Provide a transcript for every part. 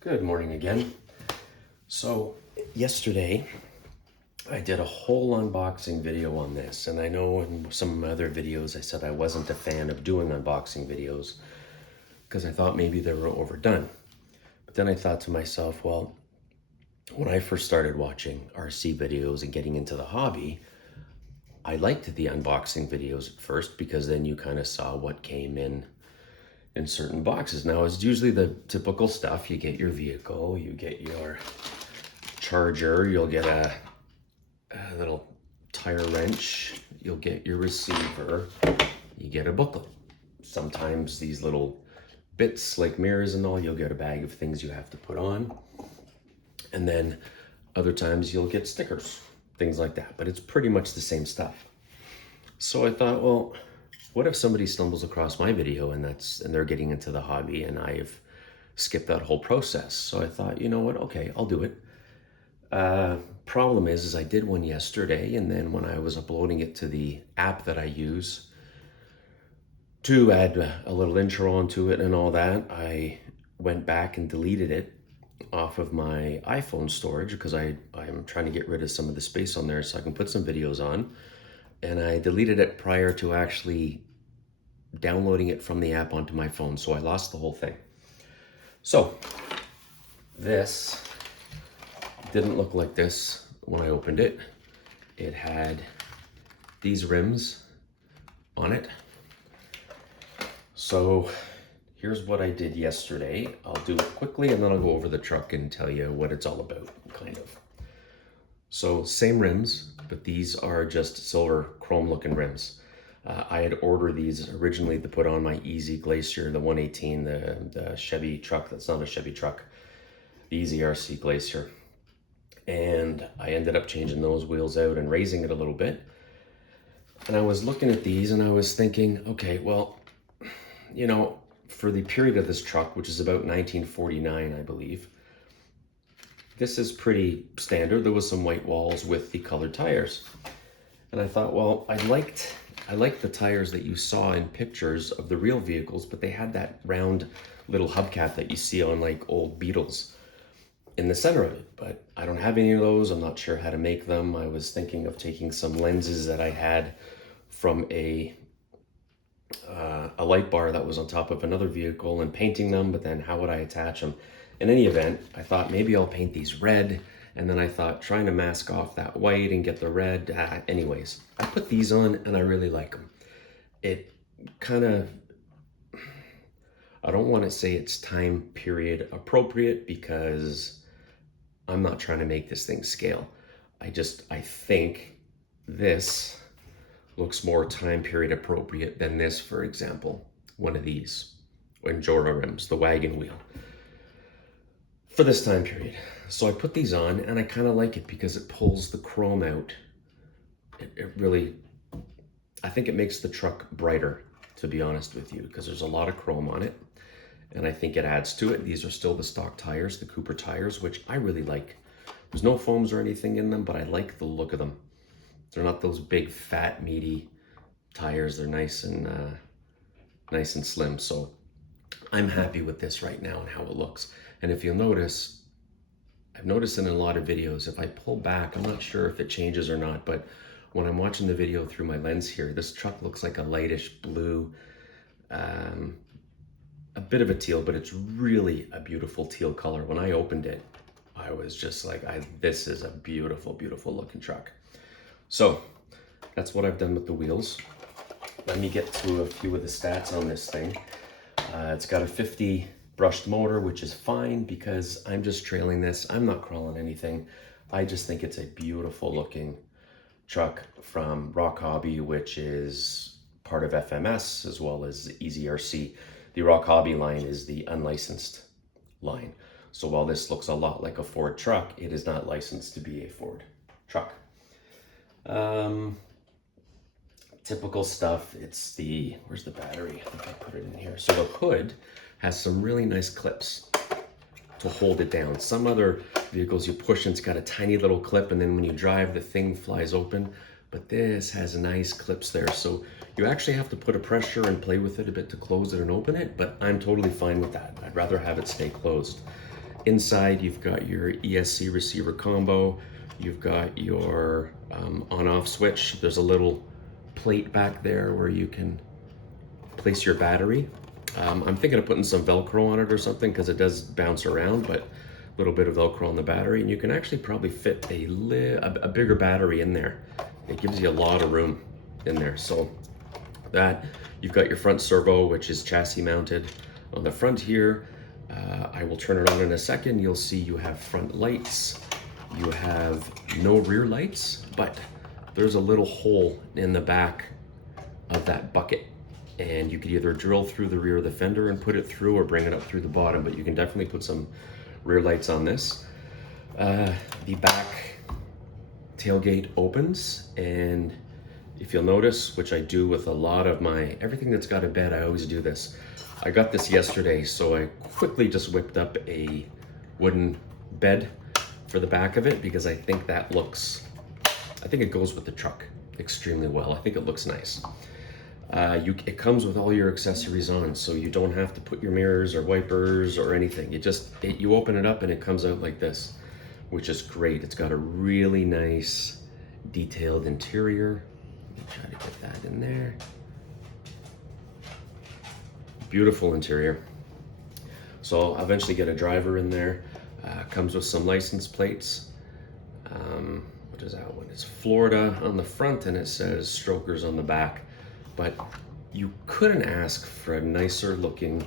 Good morning again. So yesterday I did a whole unboxing video on this, and I know in some other videos I said I wasn't a fan of doing unboxing videos because I thought maybe they were overdone. But then I thought to myself, well, when I first started watching RC videos and getting into the hobby, I liked the unboxing videos at first because then you kind of saw what came in certain boxes. Now it's usually the typical stuff. You get your vehicle, you get your charger, you'll get a little tire wrench, you'll get your receiver, you get a booklet. Sometimes these little bits like mirrors and all, you'll get a bag of things you have to put on. And then other times you'll get stickers, things like that. But it's pretty much the same stuff. So I thought, well, what if somebody stumbles across my video and they're getting into the hobby and I've skipped that whole process? So I thought, you know what? Okay, I'll do it. Problem is I did one yesterday, and then when I was uploading it to the app that I use to add a little intro onto it and all that, I went back and deleted it off of my iPhone storage because I'm trying to get rid of some of the space on there so I can put some videos on. And I deleted it prior to actually downloading it from the app onto my phone, so I lost the whole thing. So this didn't look like this when I opened it. It had these rims on it. So here's what I did yesterday. I'll do it quickly and then I'll go over the truck and tell you what it's all about, kind of. So same rims, but these are just silver chrome looking rims. I had ordered these originally to put on my Easy Glacier, the 118, the Chevy truck that's not a Chevy truck, the Easy RC Glacier. And I ended up changing those wheels out and raising it a little bit. And I was looking at these and I was thinking, okay, well, you know, for the period of this truck, which is about 1949, I believe, this is pretty standard. There was some white walls with the colored tires. And I thought, well, I liked the tires that you saw in pictures of the real vehicles, but they had that round little hubcap that you see on like old Beetles in the center of it. But I don't have any of those. I'm not sure how to make them. I was thinking of taking some lenses that I had from a light bar that was on top of another vehicle and painting them, but then how would I attach them? In any event, I thought maybe I'll paint these red, and then I thought trying to mask off that white and get the red. Anyways, I put these on and I really like them. It kind of, I don't want to say it's time period appropriate because I'm not trying to make this thing scale. I think this looks more time period appropriate than this, for example, one of these Enduro rims, the wagon wheel, for this time period. So I put these on and I kind of like it because it pulls the chrome out. It really, I think it makes the truck brighter, to be honest with you, because there's a lot of chrome on it. And I think it adds to it. These are still the stock tires, the Cooper tires, which I really like. There's no foams or anything in them, but I like the look of them. They're not those big, fat, meaty tires. They're nice and slim. So I'm happy with this right now and how it looks. And if you'll notice, I've noticed in a lot of videos, if I pull back, I'm not sure if it changes or not, but when I'm watching the video through my lens here, this truck looks like a lightish blue, a bit of a teal, but it's really a beautiful teal color. When I opened it, I was just like, this is a beautiful, beautiful looking truck. So that's what I've done with the wheels. Let me get to a few of the stats on this thing. It's got a 50 brushed motor, which is fine because I'm just trailing this. I'm not crawling anything. I just think it's a beautiful looking truck from ROCHobby, which is part of FMS as well as Easy RC. The ROCHobby line is the unlicensed line. So while this looks a lot like a Ford truck, it is not licensed to be a Ford truck. Typical stuff. It's the, where's the battery? I think I put it in here. So the hood has some really nice clips to hold it down. Some other vehicles you push and it's got a tiny little clip, and then when you drive, the thing flies open. but this has nice clips there. So you actually have to put a pressure and play with it a bit to close it and open it, but I'm totally fine with that. I'd rather have it stay closed. Inside, you've got your ESC receiver combo. You've got your on-off switch. There's a little plate back there where you can place your battery. I'm thinking of putting some Velcro on it or something because it does bounce around, but a little bit of Velcro on the battery, and you can actually probably fit a bigger battery in there. It gives you a lot of room in there. So that, you've got your front servo, which is chassis mounted. On the front here, I will turn it on in a second. You'll see you have front lights. You have no rear lights, but there's a little hole in the back of that bucket. And you could either drill through the rear of the fender and put it through, or bring it up through the bottom, but you can definitely put some rear lights on this. The back tailgate opens, and if you'll notice, which I do with a lot of everything that's got a bed, I always do this. I got this yesterday, so I quickly just whipped up a wooden bed for the back of it, because I think it goes with the truck extremely well. I think it looks nice. It comes with all your accessories on, so you don't have to put your mirrors or wipers or anything. You open it up and it comes out like this, which is great. It's got a really nice detailed interior. Let me try to get that in there. Beautiful interior. So I'll eventually get a driver in there. Comes with some license plates. What is that one? It's Florida on the front, and it says Strokers on the back. But you couldn't ask for a nicer looking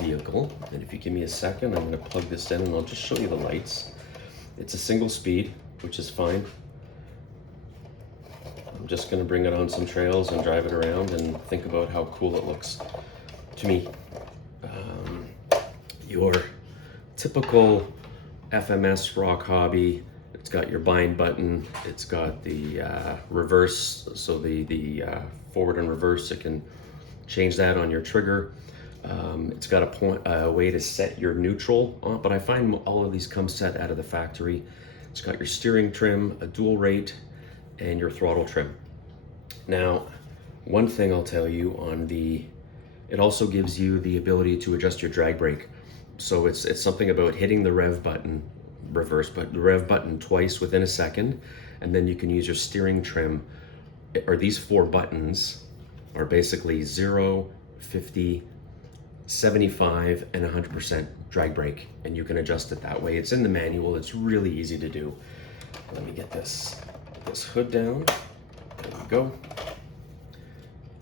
vehicle. And if you give me a second, I'm going to plug this in and I'll just show you the lights. It's a single speed, which is fine. I'm just going to bring it on some trails and drive it around and think about how cool it looks to me. Your typical FMS ROCHobby. It's got your bind button. It's got the reverse, so the forward and reverse. It can change that on your trigger. It's got a way to set your neutral on, but I find all of these come set out of the factory. It's got your steering trim, a dual rate, and your throttle trim. Now, one thing I'll tell you it also gives you the ability to adjust your drag brake. So it's something about hitting the rev button, reverse, but the rev button twice within a second, and then you can use your steering trim, or these 4 buttons are basically 0, 50, 75, and 100% drag brake, and you can adjust it that way. It's in the manual. It's really easy to do. Let me get this hood down. There we go.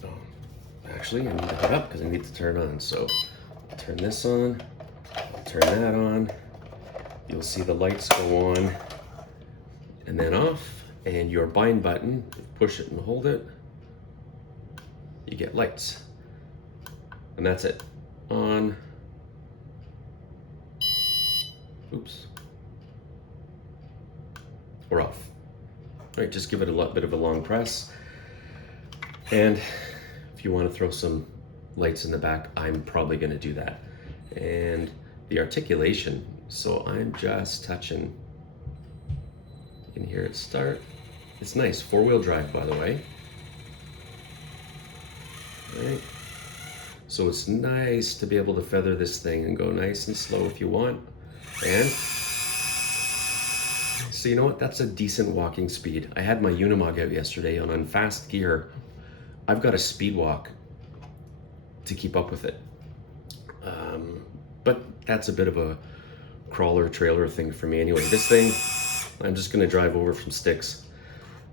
Oh, actually, I need to hook up because I need to turn on. So I'll turn this on, I'll turn that on. You'll see the lights go on and then off, and your bind button, push it and hold it, you get lights. And that's it. On. Oops. Or off. All right, just give it a bit of a long press. And if you want to throw some lights in the back, I'm probably going to do that. And the articulation, so I'm just touching. You can hear it start. It's nice, 4-wheel drive, by the way. All right. So it's nice to be able to feather this thing and go nice and slow if you want. And so you know what, that's a decent walking speed. I had my Unimog out yesterday, and on fast gear, I've got a speed walk to keep up with it. But that's a bit of a crawler trailer thing for me anyway. This thing, I'm just gonna drive over from sticks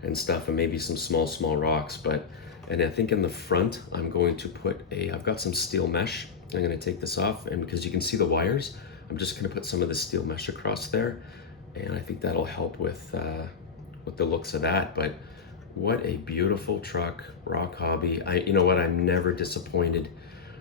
and stuff, and maybe some small rocks. And I think in the front, I'm going to put I've got some steel mesh. I'm gonna take this off, and because you can see the wires, I'm just gonna put some of the steel mesh across there. And I think that'll help with the looks of that. But what a beautiful truck, ROCHobby. You know what, I'm never disappointed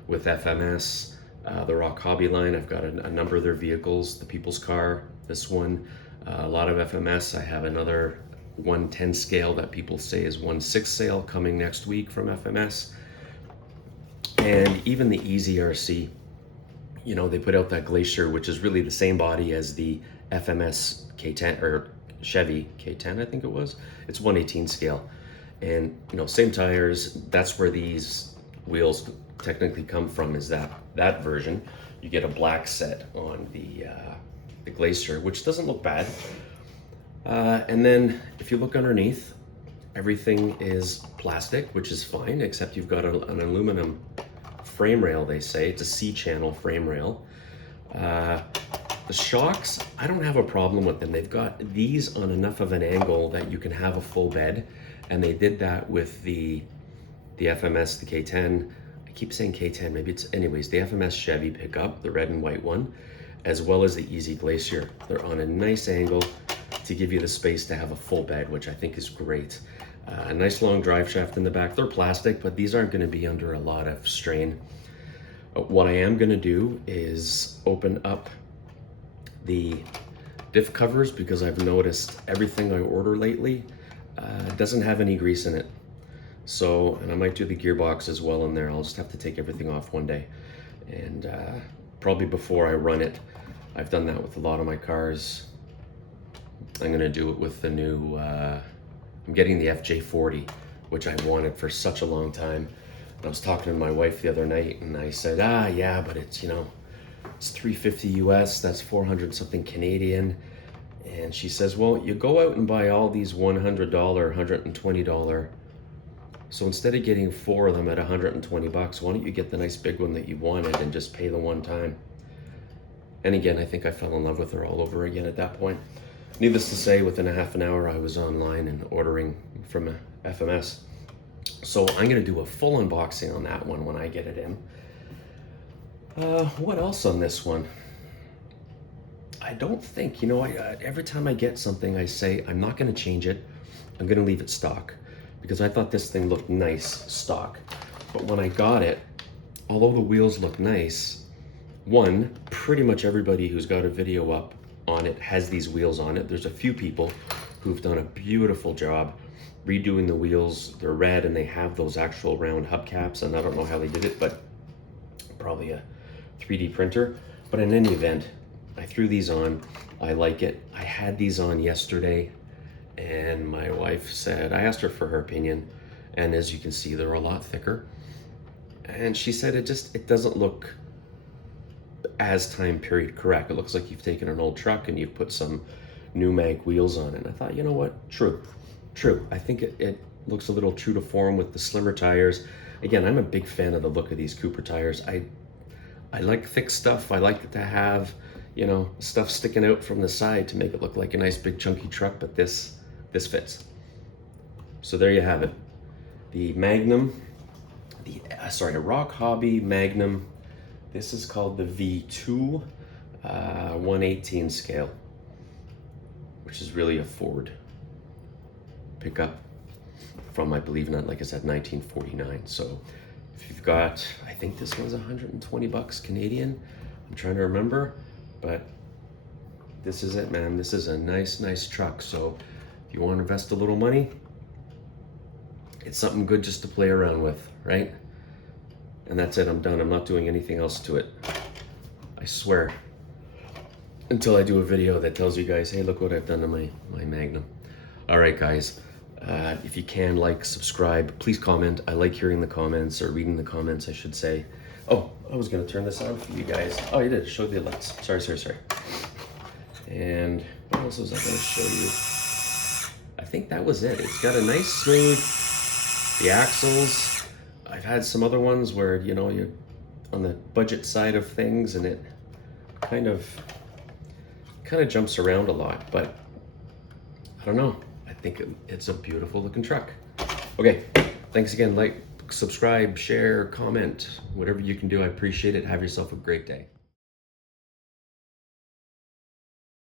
with FMS. The ROCHobby line, I've got a number of their vehicles, the People's Car, this one, a lot of FMS. I have another 110 scale that people say is 1/6 scale coming next week from FMS. And even the EZRC, you know, they put out that Glacier, which is really the same body as the FMS K10, or Chevy K10, I think it was. It's 1/18 scale. And you know, same tires, that's where these wheels technically come from, is that version. You get a black set on the Glacier, which doesn't look bad. And then if you look underneath, everything is plastic, which is fine, except you've got an aluminum frame rail, they say. It's a C-channel frame rail. The shocks, I don't have a problem with them. They've got these on enough of an angle that you can have a full bed, and they did that with the FMS, the K10. I keep saying K10, maybe it's, anyways, the FMS Chevy pickup, the red and white one, as well as the Easy Glacier. They're on a nice angle to give you the space to have a full bed, which I think is great. A nice long drive shaft in the back. They're plastic, but these aren't going to be under a lot of strain. What I am going to do is open up the diff covers, because I've noticed everything I order lately doesn't have any grease in it. So, and I might do the gearbox as well in there. I'll just have to take everything off one day. And probably before I run it. I've done that with a lot of my cars. I'm gonna do it with the new, I'm getting the FJ40, which I wanted for such a long time. I was talking to my wife the other night and I said, yeah, but it's, you know, it's $350 US, that's 400 something Canadian. And she says, well, you go out and buy all these $100, $120. So instead of getting 4 of them at 120 bucks, why don't you get the nice big one that you wanted and just pay the one time? And again, I think I fell in love with her all over again at that point. Needless to say, within a half an hour, I was online and ordering from FMS. So I'm gonna do a full unboxing on that one when I get it in. What else on this one? I don't think, you know, every time I get something, I say, I'm not gonna change it. I'm gonna leave it stock, because I thought this thing looked nice stock. But when I got it, although the wheels look nice, one, pretty much everybody who's got a video up on it has these wheels on it. There's a few people who've done a beautiful job redoing the wheels. They're red and they have those actual round hubcaps, and I don't know how they did it, but probably a 3D printer. But in any event, I threw these on. I like it. I had these on yesterday, and my wife said, I asked her for her opinion, and as you can see, they're a lot thicker. And she said it doesn't look as time period correct. It looks like you've taken an old truck and you've put some new mag wheels on it. And I thought, you know what? True. I think it looks a little true to form with the slimmer tires. Again, I'm a big fan of the look of these Cooper tires. I like thick stuff. I like to have, you know, stuff sticking out from the side to make it look like a nice big chunky truck, but this fits. So there you have it. The Magnum, a ROCHobby Magnum. This is called the V2 1/18 scale, which is really a Ford pickup from, I believe, not, like I said, 1949. So if you've got, I think this one's 120 bucks Canadian. I'm trying to remember, but this is it, man. This is a nice truck. So if you want to invest a little money, it's something good just to play around with, right? And that's it, I'm done. I'm not doing anything else to it. I swear. Until I do a video that tells you guys, hey, look what I've done to my Magnum. All right, guys. If you can, like, subscribe, please comment. I like hearing the comments, or reading the comments, I should say. Oh, I was gonna turn this on for you guys. Oh, you did, show the lights. Sorry. And what else was I gonna show you? I think that was it. It's got a nice smooth, the axles. I've had some other ones where, you know, you're on the budget side of things and it kind of jumps around a lot, but I don't know. I think it's a beautiful looking truck. Okay, thanks again. Like, subscribe, share, comment, whatever you can do. I appreciate it. Have yourself a great day.